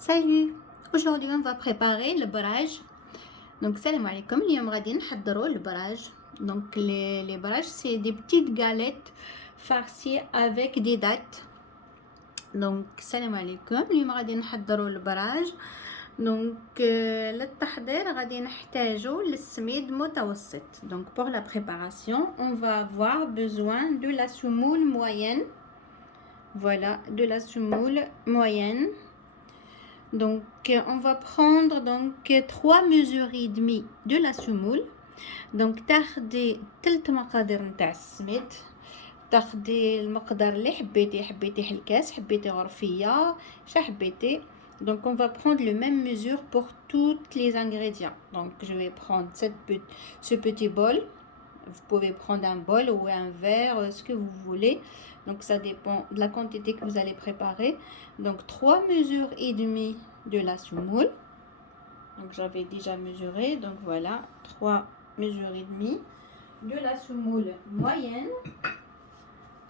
Salut! Aujourd'hui on va préparer le barrage. Donc salam alaikum, اليوم غادي نحضروا le barrage. Donc les barrages c'est des petites galettes farcies avec des dattes. Donc salam alaikum, اليوم غادي نحضروا le barrage. Donc للتحضير غادي نحتاجوا للسميد متوسط. Donc pour la préparation, on va avoir besoin de la semoule moyenne. Voilà, de la semoule moyenne. Donc on va prendre donc 3 mesures et demie de la semoule. Donc تاخدي 3 مقادير نتاع السميد، تاخدي المقدار اللي حبيتي حلكاس، حبيتي غرفيه، شا حبيتي. Donc on va prendre le même mesure pour tous les ingrédients. Donc je vais prendre ce petit bol. Vous pouvez prendre un bol ou un verre, ce que vous voulez. Donc ça dépend de la quantité que vous allez préparer. Donc 3 mesures et demie de la semoule. Donc j'avais déjà mesuré. Donc voilà, 3 mesures et demie de la semoule moyenne.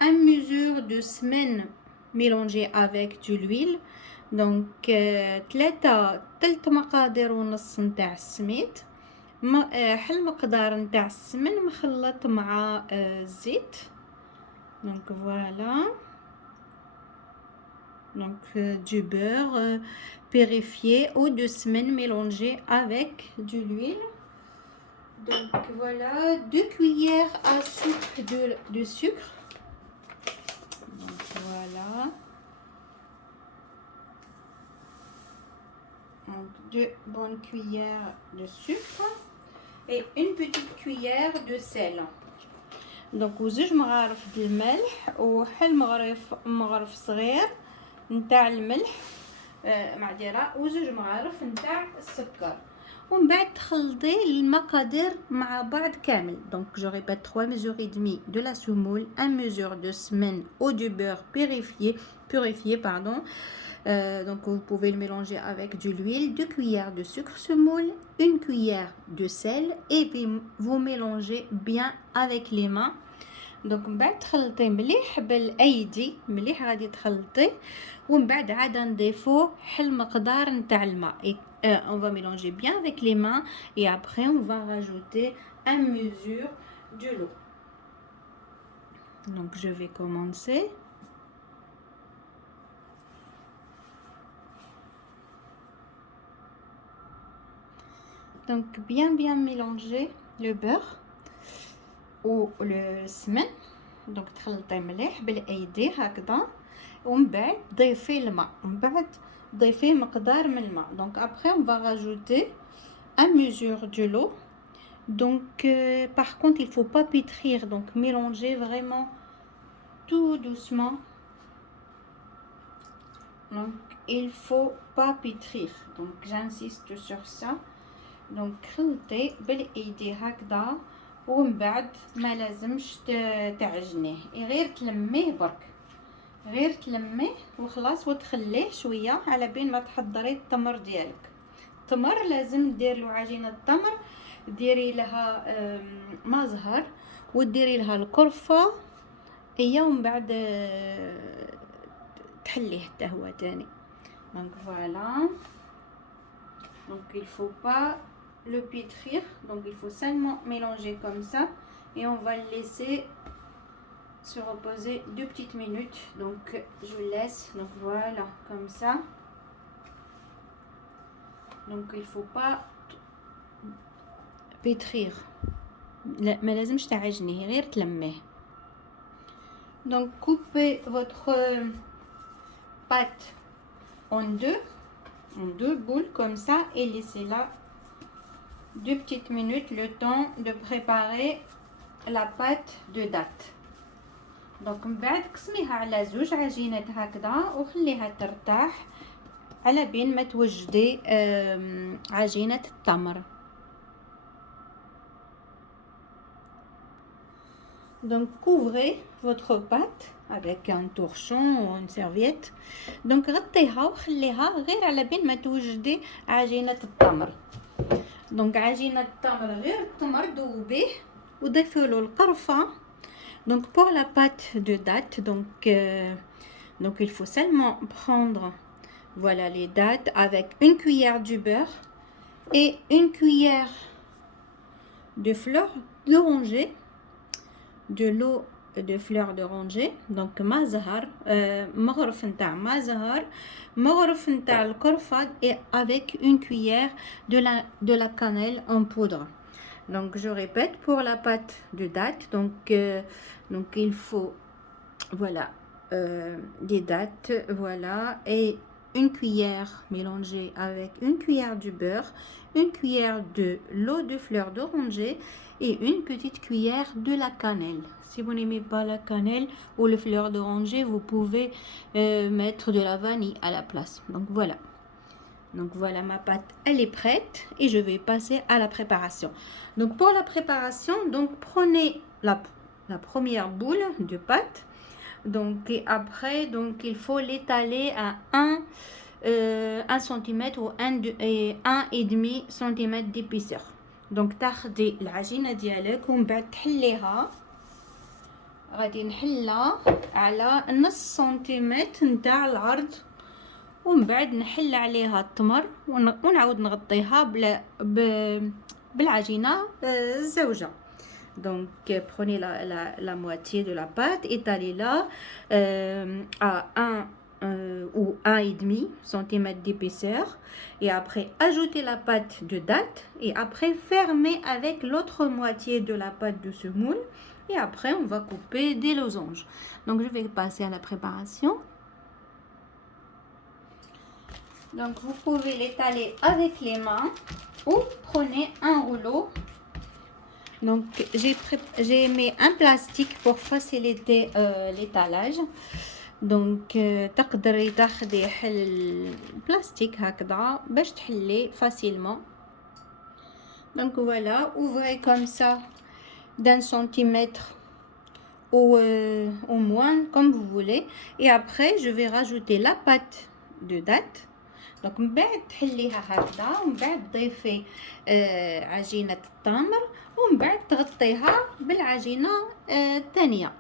1 mesure de semaine mélangée avec de l'huile. Donc 3 مقادير ونص نتاع السميد. المقدار نتاع السمن مخلط مع الزيت. Donc voilà. Donc du beurre purifié ou de semaine mélangé avec de l'huile. Donc voilà, 2 cuillères à soupe de sucre. Donc voilà. Donc 2 bonnes cuillères de sucre et une petite cuillère de sel. Donc وزوج مغارف د الملح وحل مغرف صغير نتاع الملح معديرة وزوج مغارف نتاع السكر. ومن بعد تخلطي المقادير مع بعض كامل. Donc je répète, 3 mesures et demie de la semoule, 1 mesure de semaine ou du beurre purifié pardon. Donc vous pouvez le mélanger avec de l'huile, 2 cuillères de sucre semoule, 1 cuillère de sel et puis vous mélangez bien avec les mains. Donc من بعد تخلطي مليح بالايدي، مليح غادي تخلطي ومن بعد عاد نضيفو حل مقدار نتاع الماء. On va mélanger bien avec les mains et après on va rajouter 1 mesure de l'eau. Donc je vais commencer. Donc bien mélanger le beurre ou le semaine. Donc تخلطي مليح بالايدي هكذا ومن بعد ضيفي الماء، ومن بعد ضيفي مقدار من الماء. Donc après on va rajouter 1 mesure de l'eau. Donc par contre il faut pas pétrir, donc mélangez vraiment tout doucement. Donc il faut pas pétrir, donc j'insiste sur ça. Donc خلطي بالايدي هكذا ومن بعد ما لازمش تعجنيه، غير تلميه برك، غير تلميه وخلاص وتخليه شويه على بين ما تحضري التمر ديالك. التمر لازم دير له عجينه التمر، ديري لها ما زهر وديري لها القرفه هي ومن بعد تحليه حتى هو تاني. Donc voilà. Donc il faut pas le pétrir, donc il faut seulement mélanger comme ça et on va le laisser se reposer 2 petites minutes. Donc je laisse, donc voilà, comme ça. Donc il faut pas pétrir, لا ما لازمش تعجنيه غير تلميه. Donc coupez votre pâte en deux boules comme ça et laissez-la 2 petites minutes le temps de préparer la pâte de date. Donc من بعد قسميها على 2 عجينات هكذا وخليها ترتاح على بين ما توجدي عجينة التمر. Donc couvrez votre pâte avec un torchon ou une serviette. Donc غطيها وخليها غير على بين ما توجدي عجينة التمر. Donc عجينة التمر غير التمر ذوبيه وضيفوا له القرفة. Donc pour la pâte de date, donc il faut seulement prendre Voilà les dattes avec une cuillère du beurre et une cuillère de fleurs d'oranger, de l'eau de fleurs d'oranger. Donc ما زهر مغرف نتاع ما زهر مغرف نتاع القرفة et avec une cuillère de la cannelle en poudre. Donc je répète pour la pâte de date, donc il faut voilà des dattes, voilà, et une cuillère mélangée avec une cuillère du beurre, une cuillère de l'eau de fleur d'oranger et une petite cuillère de la cannelle. Si vous n'aimez pas la cannelle ou le fleur d'oranger, vous pouvez mettre de la vanille à la place. Donc voilà, ma pâte, elle est prête et je vais passer à la préparation. Donc pour la préparation, donc prenez la première boule de pâte. Donc et après, donc il faut l'étaler à 1 cm ou 1,5 cm d'épaisseur. Donc تاخدي العجينة ديالك ومن بعد تحليها، غادي نحلها على نص سنتيمتر نتاع العرض، ومن بعد نحل عليها التمر ونعاود نغطيها بالعجينة الزوجة. Donc prenez la moitié de la pâte, étalez-la à 1 ou 1,5 cm d'épaisseur et après ajoutez la pâte de date et après fermez avec l'autre moitié de la pâte de semoule et après on va couper des losanges. Donc je vais passer à la préparation. Donc vous pouvez l'étaler avec les mains ou prenez un rouleau. Donc j'ai mis un plastique pour faciliter l'étalage. Donc تقدري تاخدي حل البلاستيك هكذا باش تحلي facilement. Donc voilà, ouvrez comme ça d'un centimètre ou moins comme vous voulez et après je vais rajouter la pâte de date. Donc من بعد تحليها هكذا ومن بعد تضيفي عجينة التمر ومن بعد تغطيها بالعجينة الثانية.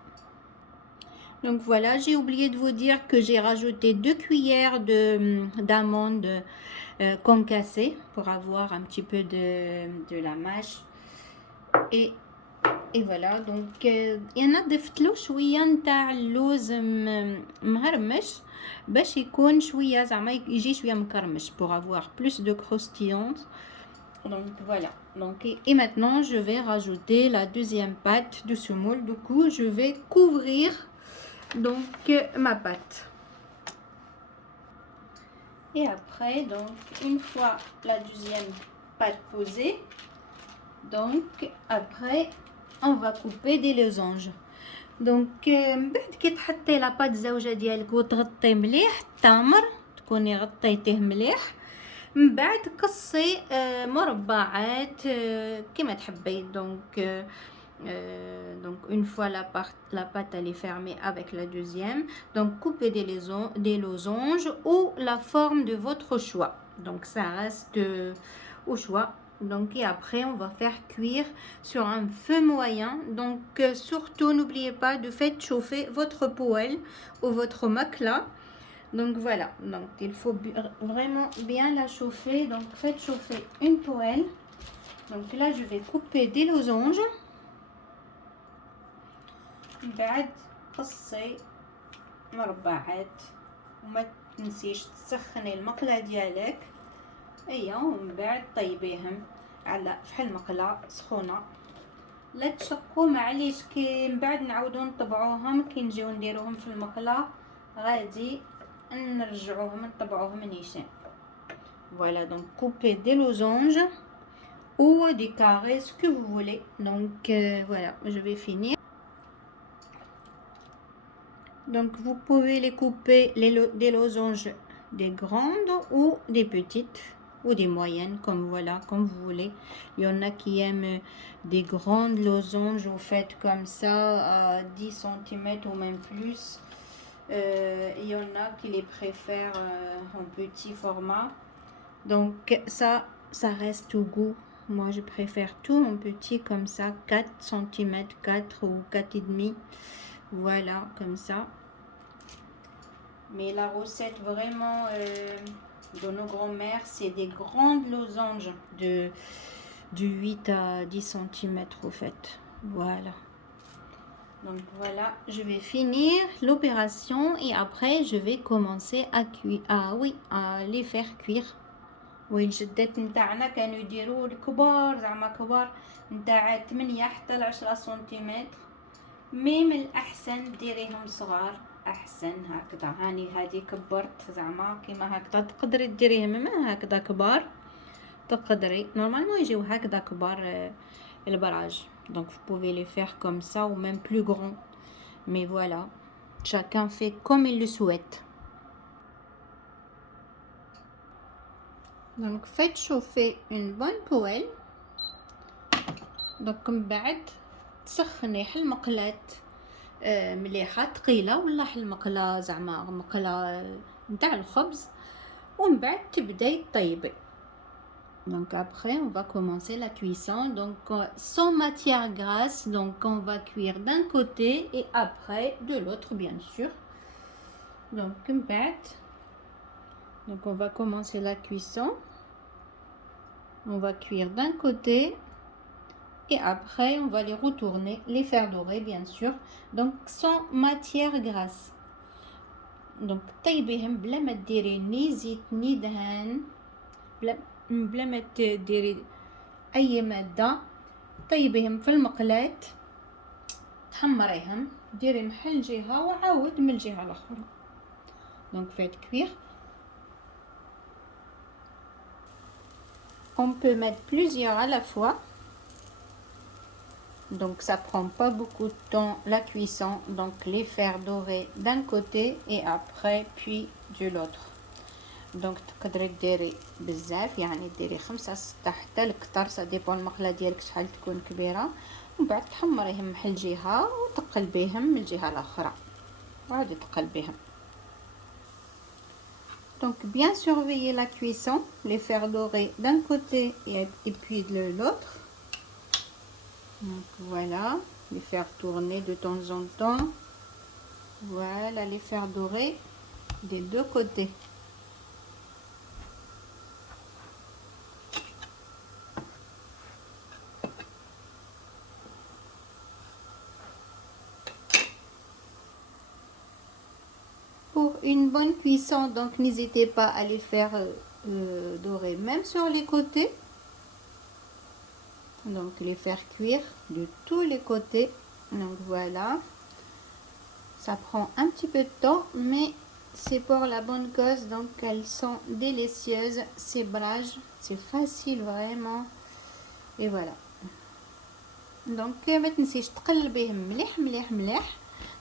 Donc voilà, j'ai oublié de vous dire que j'ai rajouté 2 cuillères d'amandes concassées pour avoir un petit peu de la mâche. Et voilà, donc انا ضفت له شويه نتاع اللوز مهرمش باش يكون شويه زعما يجي شويه مكرمش pour avoir plus de croustillance. Donc voilà, donc et maintenant je vais rajouter la deuxième pâte de semoule. Du coup je vais couvrir donc ma pâte et après donc une fois la deuxième pâte posée, donc après on va couper des losanges. Donc من بعد كي تحطي لاباط الزوجه ديالك وتغطي مليح التمر، تكوني غطيتيه مليح، من بعد قصي مربعات كما تحبي. Donc une fois la pâte elle est fermée avec la deuxième, donc coupez des losanges ou la forme de votre choix. Donc ça reste au choix. Donc et après on va faire cuire sur un feu moyen. Donc surtout n'oubliez pas de faire chauffer votre poêle ou votre makla. Donc voilà, donc il faut vraiment bien la chauffer. Donc faites chauffer une poêle. Donc là je vais couper des losanges. بعد قصي مربعات وما تنسيش تسخني المقله ديالك ومن بعد طيبيهم على فحال المقله سخونه. لا تشقوا معليش كي من بعد نعاودو نطبعوهم كي نجيو نديروهم في المقله غادي نرجعوهم نطبعوهم نيشان. Voilà, donc coupez des losanges ou des carrés, ce que vous voulez. Donc voilà, je vais finir. Donc vous pouvez les couper des losanges des grandes ou des petites ou des moyennes, comme voilà, comme vous voulez. Il y en a qui aiment des grandes losanges, vous faites comme ça à 10 cm ou même plus. Il y en a qui les préfèrent en petit format. Donc ça reste au goût. Moi je préfère tout en petit comme ça, 4 cm, 4 ou 4,5. Voilà, comme ça. Mais la recette vraiment de nos grands-mères, c'est des grandes losanges de 8 à 10 centimètres au fait. Voilà. Donc voilà, je vais finir l'opération et après je vais commencer à cuire. Ah oui, à les faire cuire. وي الجدات نتاعنا كانوا يديروا الكبار زعما كبار نتاع 8 حتى ل 10 سنتيمتر. مي من الاحسن ديريهم صغار احسن هكذا. هاني هذه كبرت زعما كيما هكذا تقدري ديريهم ما هكذا كبار تقدري نورمالمون يجيو هكذا كبار البراج. Donc vous pouvez les faire comme ça ou même plus grand. Mais voilà, chacun fait comme il le souhaite. Donc faites chauffer une bonne poêle. Donc من بعد تسخني حل مقلاة مليحة ثقيلة ولا حل مقلاة زعما مقلاة نتاع الخبز ومن بعد تبداي طيبي. Donc après on va commencer la cuisson. Donc sans matière grasse. Donc on va cuire d'un côté et après de l'autre bien sûr. Donc من بعد donc on va commencer la cuisson. On va cuire d'un côté et après on va les retourner, les faire dorer bien sûr. Donc sans matière grasse. Donc طيبيهم بلا ما ديري ني زيت ني دهان بلا ما تديري اي ماده. طيبيهم في المقلاة تحمريهم ديري محل جهه وعاود من الجهه الاخرى. Donc faites cuire. On peut mettre plusieurs à la fois. Donc ça prend pas beaucoup de temps la cuisson. Donc les faire dorer d'un côté et après puis de l'autre. Donc تقدري ديري بزاف يعني ديري 5 6 حتى لكتر سا ديبون المقله ديالك شحال تكون كبيره ومن بعد تحمريهم من الجهه وتقلبيهم من الجهه الاخرى وعاودي تقلبيهم. Donc bien surveiller la cuisson, les faire dorer d'un côté et puis de l'autre. Donc voilà, les faire tourner de temps en temps. Voilà, les faire dorer des deux côtés. Pour une bonne cuisson, donc n'hésitez pas à les faire dorer même sur les côtés. Donc les faire cuire de tous les côtés. Donc voilà, ça prend un petit peu de temps mais c'est pour la bonne cause. Donc elles sont délicieuses ces brages, c'est facile vraiment. Et voilà. Donc ما تنسيش تقلبيهم مليح مليح مليح.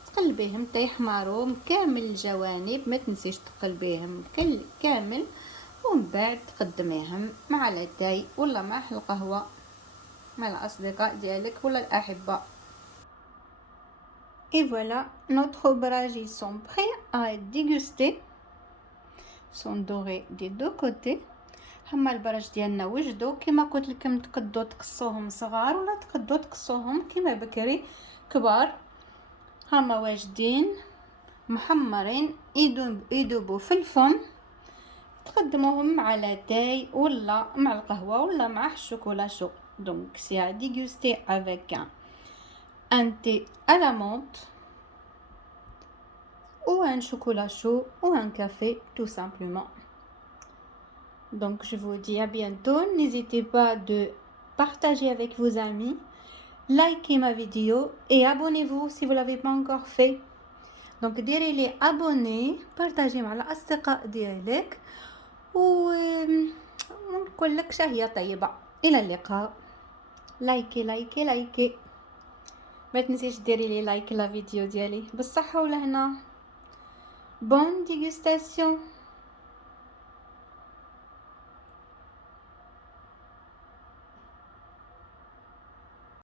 تقلبيهم حتى يحمروا من كامل الجوانب. ما تنسيش تقلبيهم كامل ومن بعد تقدميهم مع لاتاي ولا مع القهوه مع الأصدقاء ديالك ولا الأحبة. Et voilà, notre brages ils sont prêts à être dégustés. Sont dorés des deux côtés. هما البراج ديالنا وجدوا كما قلت لكم تقدروا تقصوهم صغار ولا تقدروا تقصوهم كما بكري كبار. هما واجدين محمرين يذوبوا في الفم. تقدموهم مع لاتاي ولا مع القهوة ولا مع الشوكولا شو. Donc c'est à déguster avec un thé à la menthe ou un chocolat chaud ou un café tout simplement. Donc je vous dis à bientôt. N'hésitez pas de partager avec vos amis, likez ma vidéo et abonnez-vous si vous ne l'avez pas encore fait. Donc ديري لي abonner, partagez مع الأصدقاء ديالك ونقول لك شهية طيبة. إلى اللقاء. لايكي لايكي لايكي. ما تنسيش ديري لي لايك لا فيديو ديالي بالصحة والهنا. بون ديغوستاسيون.